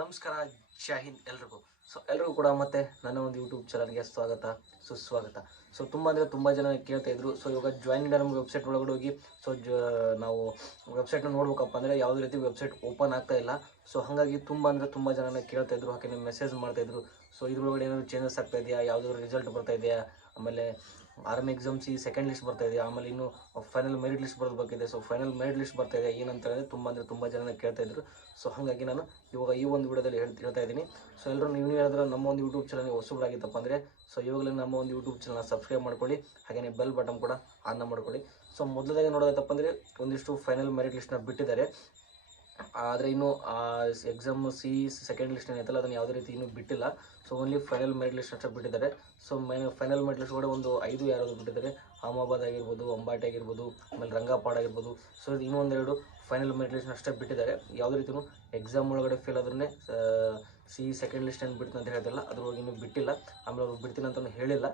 ನಮಸ್ಕಾರ, ಜೈ ಹಿಂದ್ ಎಲ್ರಿಗೂ. ಎಲ್ರಿಗೂ ಕೂಡ ಮತ್ತೆ ನನ್ನ ಒಂದು ಯೂಟ್ಯೂಬ್ ಚಾನಲ್ಗೆ ಸ್ವಾಗತ, ಸುಸ್ವಾಗತ. ತುಂಬ ಅಂದರೆ ತುಂಬ ಜನ ಕೇಳ್ತಾ ಇದ್ರು. ಇವಾಗ ಜಾಯಿನ್ ನಮಗೆ ವೆಬ್ಸೈಟ್ ಒಳಗಡೆ ಹೋಗಿ ನಾವು ವೆಬ್ಸೈಟ್ನ ನೋಡ್ಬೇಕಪ್ಪ ಅಂದರೆ ಯಾವುದೇ ರೀತಿ ವೆಬ್ಸೈಟ್ ಓಪನ್ ಆಗ್ತಾ ಇಲ್ಲ. ಹಾಗಾಗಿ ತುಂಬ ಅಂದರೆ ತುಂಬ ಜನ ಕೇಳ್ತಾ ಇದ್ರು, ಹಾಗೆ ನೀವು ಮೆಸೇಜ್ ಮಾಡ್ತಾಯಿದ್ರು. ಇದ್ರೊಳಗಡೆ ಏನಾದರೂ ಚೇಂಜಸ್ ಆಗ್ತಾ ಇದೆಯಾ, ಯಾವುದಾದ್ರು ರಿಸಲ್ಟ್ ಬರ್ತಾ ಇದೆಯಾ, ಆಮೇಲೆ ಆರ್ಮಿ ಎಕ್ಸಾಮ್ಸ್ ಸೆಕೆಂಡ್ ಲಿಸ್ಟ್ ಬರ್ತಾ ಇದೆಯಾ, ಆಮೇಲೆ ಇನ್ನು ಫೈನಲ್ ಮೆರಿಟ್ ಲಿಸ್ಟ್ ಬರಬೇಕಿದೆ. ಫೈನಲ್ ಮೆರಿಟ್ ಲಿಸ್ಟ್ ಬರ್ತಾ ಇದೆ ಏನಂತ ಹೇಳಿದ್ರೆ ತುಂಬ ಅಂದರೆ ತುಂಬ ಜನ ಕೇಳ್ತಾ ಇದ್ರು. ಹಾಗಾಗಿ ನಾನು ಇವಾಗ ಈ ಒಂದು ವಿಡಿಯೋದಲ್ಲಿ ಹೇಳ್ತಾ ಇದ್ದೀನಿ. ಎಲ್ಲರೂ ನೀವು ಹೇಳಿದ್ರೆ ನಮ್ಮ ಒಂದು ಯೂಟ್ಯೂಬ್ ಚಾನಲ್ಗೆ ಹೊಸಬರಾಗಿತ್ತಪ್ಪ ಅಂದರೆ ಇವಾಗಲೇ ನಮ್ಮ ಒಂದು ಯೂಟ್ಯೂಬ್ ಚಾನಲ್ ಸಬ್ಸ್ಕ್ರೈಬ್ ಮಾಡ್ಕೊಳ್ಳಿ, ಹಾಗೆಯೇ ಬೆಲ್ ಬಟನ್ ಕೂಡ ಆನ್ ಮಾಡ್ಕೊಳ್ಳಿ. ಮೊದಲದಾಗಿ ನೋಡೋದಪ್ಪ ಅಂದರೆ ಒಂದಿಷ್ಟು ಫೈನಲ್ ಮೆರಿಟ್ ಲಿಸ್ಟ್ನ ಬಿಟ್ಟಿದ್ದಾರೆ. ಆದರೆ ಇನ್ನು ಎಕ್ಸಾಮ್ ಸೆಕೆಂಡ್ ಲಿಸ್ಟ್ ಏನೈತಲ್ಲ ಅದನ್ನು ಯಾವುದೇ ರೀತಿ ಇನ್ನೂ ಬಿಟ್ಟಿಲ್ಲ. ಓನ್ಲಿ ಫೈನಲ್ ಮೆರಿಟ್ ಲಿಸ್ಟ್ ಅಷ್ಟೇ ಬಿಟ್ಟಿದ್ದಾರೆ. ಫೈನಲ್ ಮೆರಿಟ್ ಲಿಸ್ಟ್ ಕೂಡ ಒಂದು 5 ಯಾರಾದರೂ ಬಿಟ್ಟಿದ್ದಾರೆ. ಅಹಮದಾಬಾದ್ ಆಗಿರ್ಬೋದು, ಅಂಬಾಟಿ ಆಗಿರ್ಬೋದು, ಆಮೇಲೆ ರಂಗಪಾಡ್ ಆಗಿರ್ಬೋದು. ಇದು ಇನ್ನೊಂದೆರಡು ಫೈನಲ್ ಮೆರಿಟ್ ಲಿಸ್ಟ್ ಅಷ್ಟೇ ಬಿಟ್ಟಿದ್ದಾರೆ. ಯಾವುದೇ ರೀತಿಯೂ ಎಕ್ಸಾಮ್ ಒಳಗಡೆ ಫೇಲ್ ಆದ್ರೇ ಸೆಕೆಂಡ್ ಲಿಸ್ಟ್ ಏನು ಬಿಡ್ತೀನಿ ಅಂತ ಹೇಳ್ತಿಲ್ಲ, ಅದ್ರೊಳಗೆ ಇನ್ನೂ ಬಿಟ್ಟಿಲ್ಲ. ಆಮೇಲೆ ಅವ್ರು ಬಿಡ್ತೀನಿ ಅಂತಲೂ ಹೇಳಿಲ್ಲ.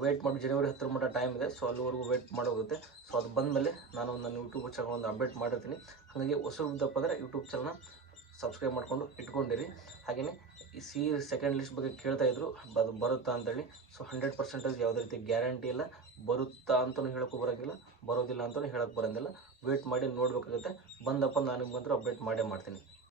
ವೇಟ್ ಮಾಡಿ, ಜನವರಿ 10 ಮಟ್ಟ ಟೈಮ್ ಇದೆ. ಅಲ್ಲಿವರೆಗೂ ವೇಟ್ ಮಾಡೋಗುತ್ತೆ. ಅದು ಬಂದಮೇಲೆ ನಾನು ನನ್ನ ಯೂಟ್ಯೂಬ್ ಚಾನಲ್ ಒಂದು ಅಪ್ಡೇಟ್ ಮಾಡಿರ್ತೀನಿ. ಹಾಗಾಗಿ ಹೊಸಬಿದ್ದಪ್ಪ ಅಂದರೆ ಯೂಟ್ಯೂಬ್ ಚಾನಲ್ನ ಸಬ್ಸ್ಕ್ರೈಬ್ ಮಾಡ್ಕೊಂಡು ಇಟ್ಕೊಂಡಿರಿ. ಹಾಗೆಯೇ ಈ ಸೆಕೆಂಡ್ ಲಿಸ್ಟ್ ಬಗ್ಗೆ ಕೇಳ್ತಾಯಿದ್ರು, ಅದು ಬರುತ್ತಾ ಅಂತೇಳಿ. 100% ಯಾವುದೇ ರೀತಿ ಗ್ಯಾರಂಟಿ ಇಲ್ಲ. ಬರುತ್ತಾ ಅಂತಲೂ ಹೇಳೋಕ್ಕೂ ಬರೋಂಗಿಲ್ಲ, ಬರೋದಿಲ್ಲ ಅಂತಲೂ ಹೇಳೋಕ್ಕೆ ಬರೋಂಗಿಲ್ಲ. ವೇಟ್ ಮಾಡಿ ನೋಡಬೇಕಾಗುತ್ತೆ. ಬಂದಪ್ಪ ನಾನು ನಿಮ್ಗಂತೂ ಅಪ್ಡೇಟ್ ಮಾಡೇ ಮಾಡ್ತೀನಿ.